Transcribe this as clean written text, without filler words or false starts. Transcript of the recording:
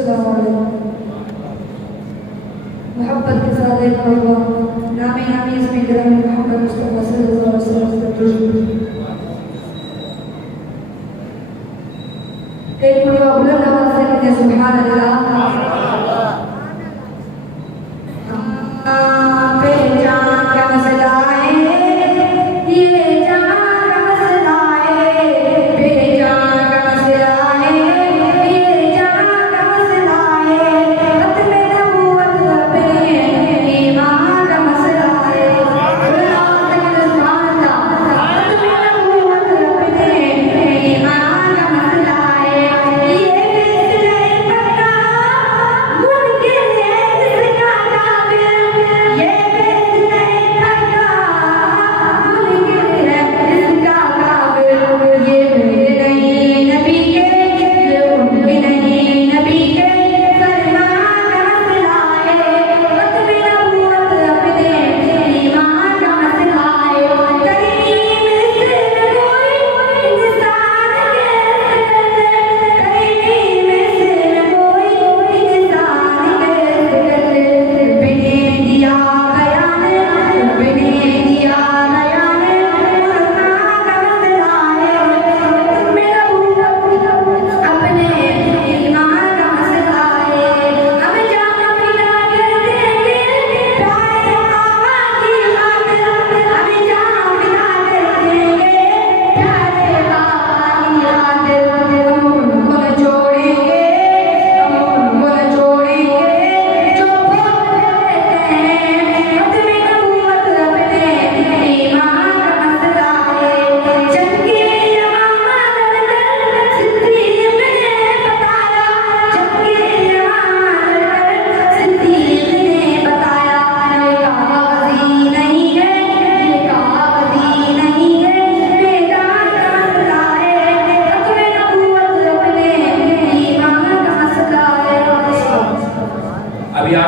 अस्सलाम वालेकुम। मोहब्बत के साथ एक मरतबा नामी नामी इसमें गिरामी मोहम्मद मुस्तफा सल्लल्लाहु अलैहि वसल्लम एक मरतबा बुलंद आवाज से कहते हैं सुभान अल्लाह।